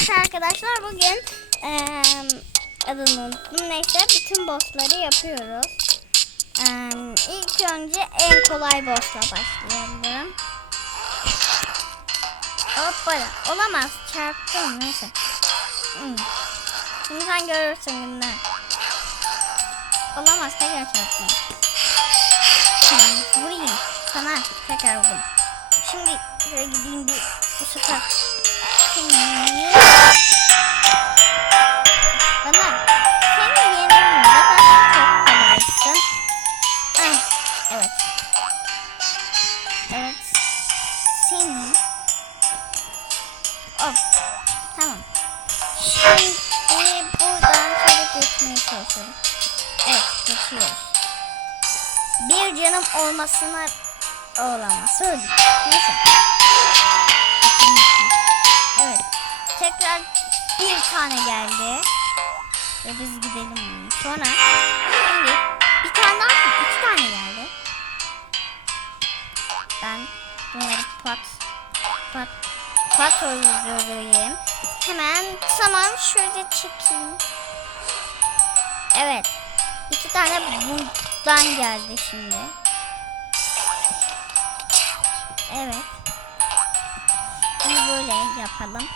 Evet arkadaşlar bugün eee adını unuttum. Neyse bütün bossları yapıyoruz. Eee ilk önce en kolay bossla başlayalım. Hoppala. Olamaz. Çarptım. Neyse. Hmm. Şimdi sen görürsün günler. Olamaz. Tekrar çarptım. Hmm, vurayım. Sana tekrar vurdum. Şimdi şöyle gideyim bir bu çalışalım. Evet. Bir canım olmasına olamaz. Öyle. Neyse. Bir tane geldi. Ve biz gidelim. Sonra şimdi bir tane daha iki tane geldi. Ben bunları pat pat pat öldüreyim. Hemen tamam şöyle çekeyim. Evet. iki tane buradan geldi şimdi. Evet. Bunu böyle yapalım.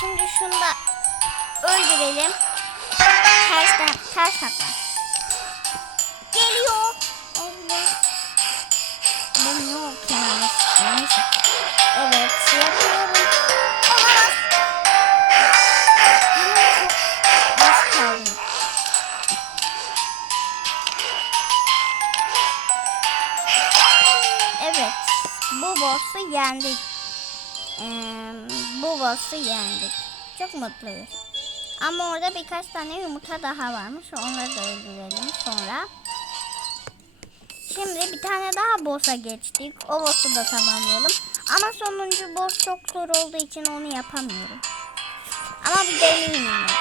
Şimdi şunu da öldürelim. Tersten, ters takla. Geliyor. Allah. Ben yok yani. Neyse. Evet yapıyorum. Olamaz. Az. Evet. Bu boss'u yendik. Ee, bu boss'u yendik. Çok mutluyuz. Ama orada birkaç tane yumurta daha varmış. Onları da öldürelim sonra. Şimdi bir tane daha boss'a geçtik. O boss'u da tamamlayalım. Ama sonuncu boss çok zor olduğu için onu yapamıyorum. Ama bir deneyeyim yine de.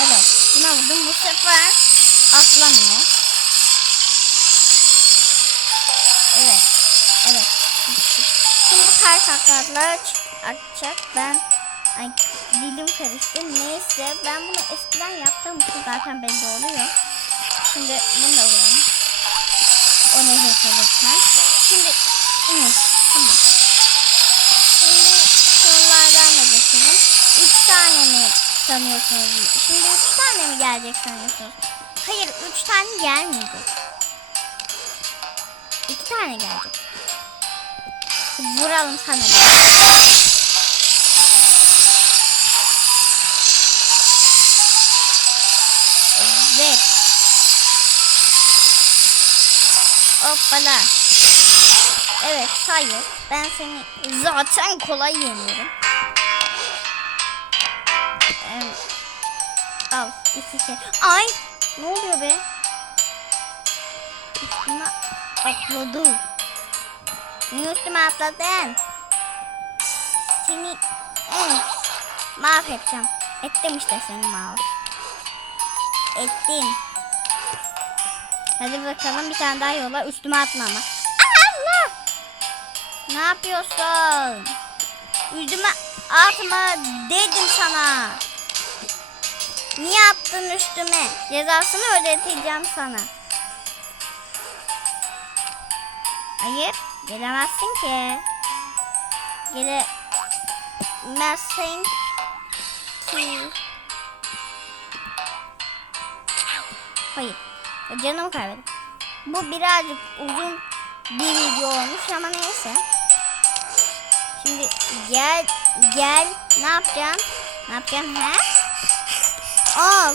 Evet. Buna vurdum. Bu sefer atlamıyor. Evet. Evet. Şimdi bu ters haklarla açacak. Ben ay dilim karıştı. Neyse ben bunu eskiden yaptığım için zaten belli oluyor. Şimdi bunu da vuralım. O nefes alırken. Şimdi hı, tamam. Şimdi şunlardan da geçelim. Üç tane mi sanıyorsunuz? Şimdi üç tane mi gelecek sanıyorsunuz? Hayır üç tane gelmeyecek. İki tane gelecek. Vuralım sana. Evet. Hoppala. Evet hayır. Ben seni zaten kolay yeniyorum. Ee, al iki şey. Ay ne oluyor be? Üstüme atladı. Niye üstüme atladın? Seni eh, mahvedeceğim. Ettim işte seni mouse. Ettim. Hadi bakalım bir tane daha yola üstüme atma ama. Allah! Ne yapıyorsun? Üstüme atma dedim sana. Niye attın üstüme? Cezasını ödeteceğim sana. Hayır, gelemezsin ki. Gelemezsin ki. Hayır. Canımı kaybettim. Bu birazcık uzun bir video olmuş ama neyse. Şimdi gel gel ne yapacağım? Ne yapacağım he? Al.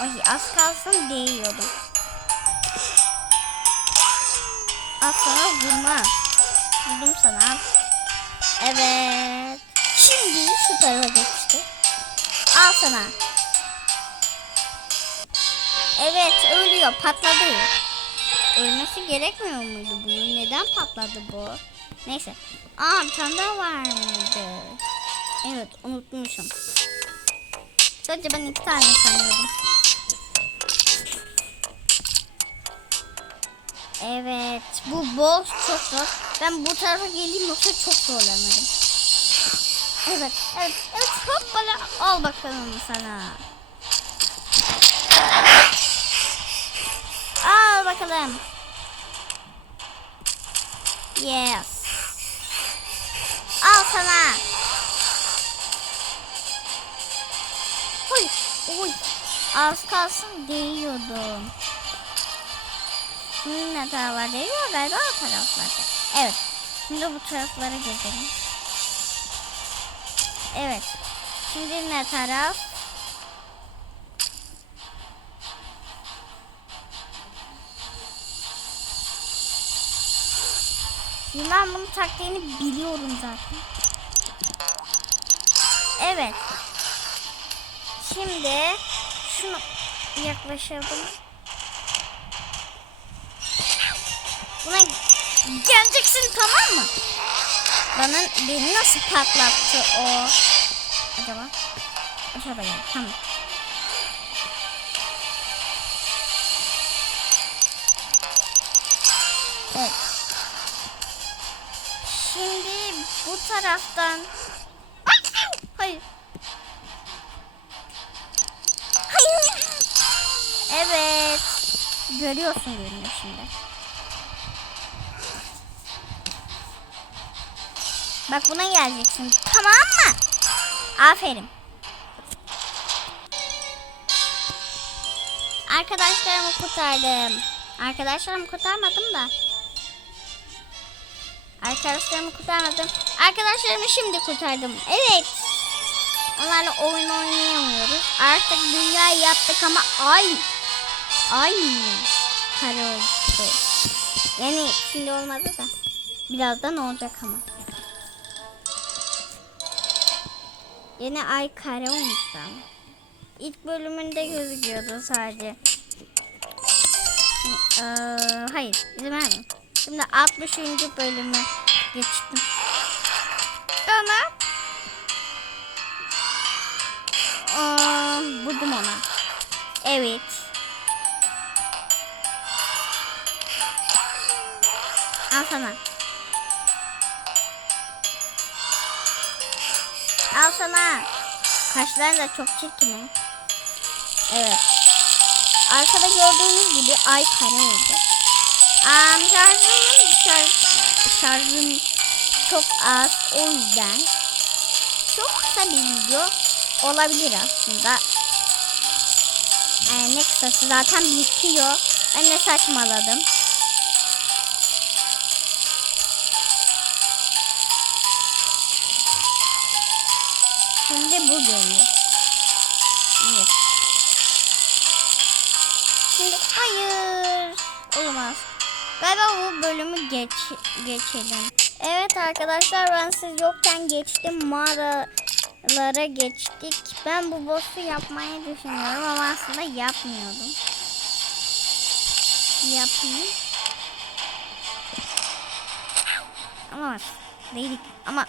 Ay az kalsın değiyordum. Al sana vurma. Vurdum sana. Evet. Şimdi şu tarafa geçti. Al sana. Evet ölüyor patladı. Ölmesi gerekmiyor muydu bunun? Neden patladı bu? Neyse. Aa bir tane var mıydı? Evet unutmuşum. Sadece ben iki tane sanıyordum. Evet bu boss çok zor. Ben bu tarafa geleyim yoksa çok zorlanırım. Evet, evet. Hoppala. Al bakalım sana. Al bakalım. Yes. Al sana. Oy, oy. Az kalsın değiyordum. Şimdi ne taraflar değiyor galiba o taraflarda. Evet. Şimdi bu taraflara gezelim. Evet. Şimdi ne taraf? Ben bunun taktiğini biliyorum zaten. Evet. Şimdi şunu yaklaşalım. Buna geleceksin tamam mı? Bana beni nasıl patlattı o? Acaba? Aşağıda gel. Tamam. Evet. Şimdi bu taraftan Hayır. Hayır. Evet. Görüyorsun görünüyor şimdi. Bak buna geleceksin. Tamam mı? Aferin. Arkadaşlarımı kurtardım. Arkadaşlarımı kurtarmadım da. Arkadaşlarımı kurtarmadım. Arkadaşlarımı şimdi kurtardım. Evet. Onlarla oyun oynayamıyoruz. Artık dünyayı yaptık ama ay. Ay. Kare oldu. Yani şimdi olmadı da. Birazdan olacak ama. Yine ay kare olmuş ama. İlk bölümünde gözüküyordu sadece. Ee, hayır izin. Şimdi 60. bölüme geçtim. Ama Aa, vurdum ona. Evet. Al sana. Sana. Kaşların da çok çirkin. Evet. Arkada gördüğünüz gibi ay kare oldu. Aa, şarjım, şarj, şarjım çok az. O yüzden çok kısa bir video olabilir aslında. Ee, ne kısası zaten bitiyor. Ben de saçmaladım. Bu geliyor. Evet. Şimdi hayır. Olmaz. Galiba bu bölümü geç geçelim. Evet arkadaşlar ben siz yokken geçtim. Mağaralara geçtik. Ben bu boss'u yapmayı düşünüyorum ama aslında yapmıyordum. Yapayım. Ama değilik. Ama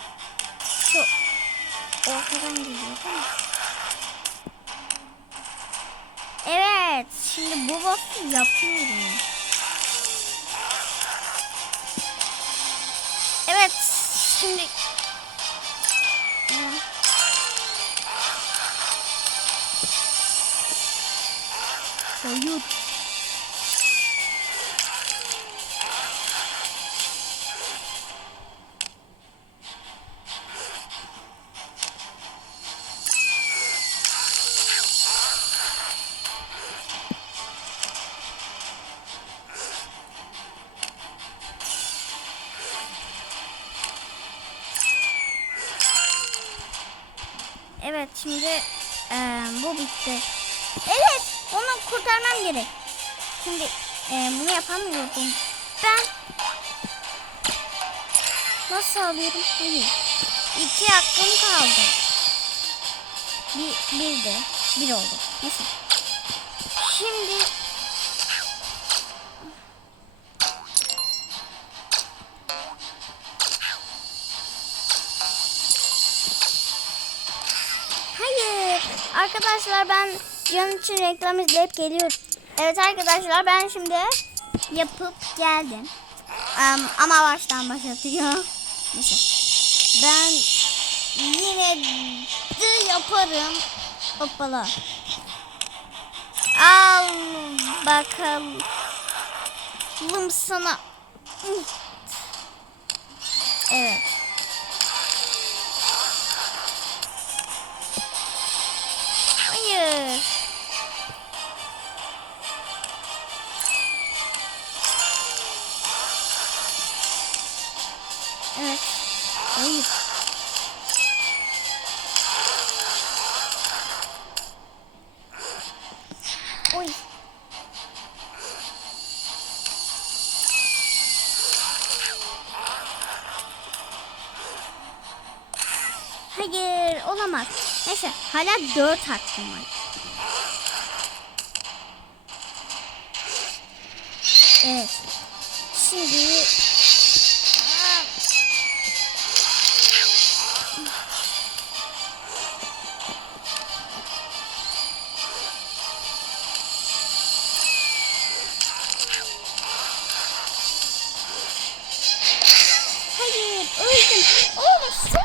ortadan geliyor değil mi? Evet. Şimdi bu boss'u yapıyorum. Evet. Şimdi. Soyut. Evet şimdi eee, bu bitti. Evet onu kurtarmam gerek. Şimdi eee, bunu yapamıyordum. Ben nasıl alıyorum? Hayır. İki hakkım kaldı. Bir, bir de bir oldu. Neyse. Şimdi Arkadaşlar ben canım için reklam izleyip geliyorum. Evet arkadaşlar ben şimdi yapıp geldim. Em, ama baştan başlatıyor. Neyse. Ben yine de yaparım. Hoppala. Al bakalım sana. Evet. Hayır. Olamaz. Neyse hala dört hakkım var. Evet. Şimdi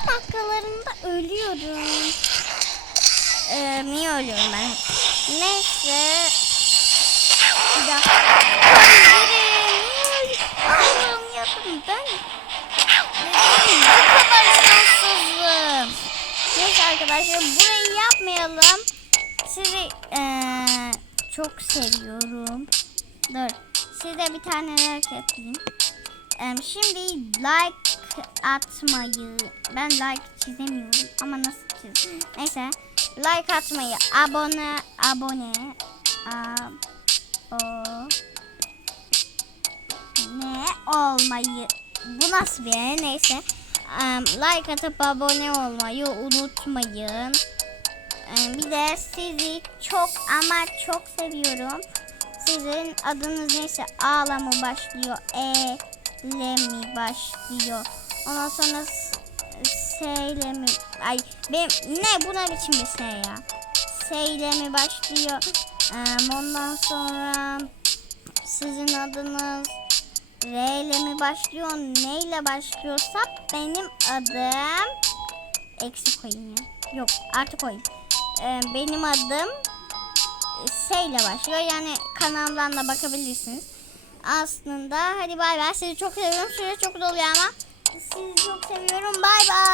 dakikalarında ölüyorum. Ee, ölüyorum ben? Neyse. Bir dakika. Ben. Neden bu kadar şanssızım? Neyse arkadaşlar burayı yapmayalım. Sizi eee, çok seviyorum. Dur. Size bir tane like atayım. Em, Şimdi like atmayı ben like çizemiyorum ama nasıl çiz? Neyse like atmayı abone abone ne olmayı bu nasıl bir yer? neyse Em, like atıp abone olmayı unutmayın. Em, Bir de sizi çok ama çok seviyorum. Sizin adınız neyse A'la mı başlıyor? E ile mi başlıyor? Ondan sonra s- S ile mi? Ay benim ne bu ne biçim bir S ya? S ile mi başlıyor? Em, ondan sonra sizin adınız R ile mi başlıyor? Ne ile başlıyorsa benim adım eksi koyayım ya. Yok artı koyayım. Ee, benim adım S ile başlıyor. Yani kanaldan da bakabilirsiniz. Aslında hadi bay bay. Sizi çok seviyorum. Süre çok doluyor ama sizi çok seviyorum. Bay bay.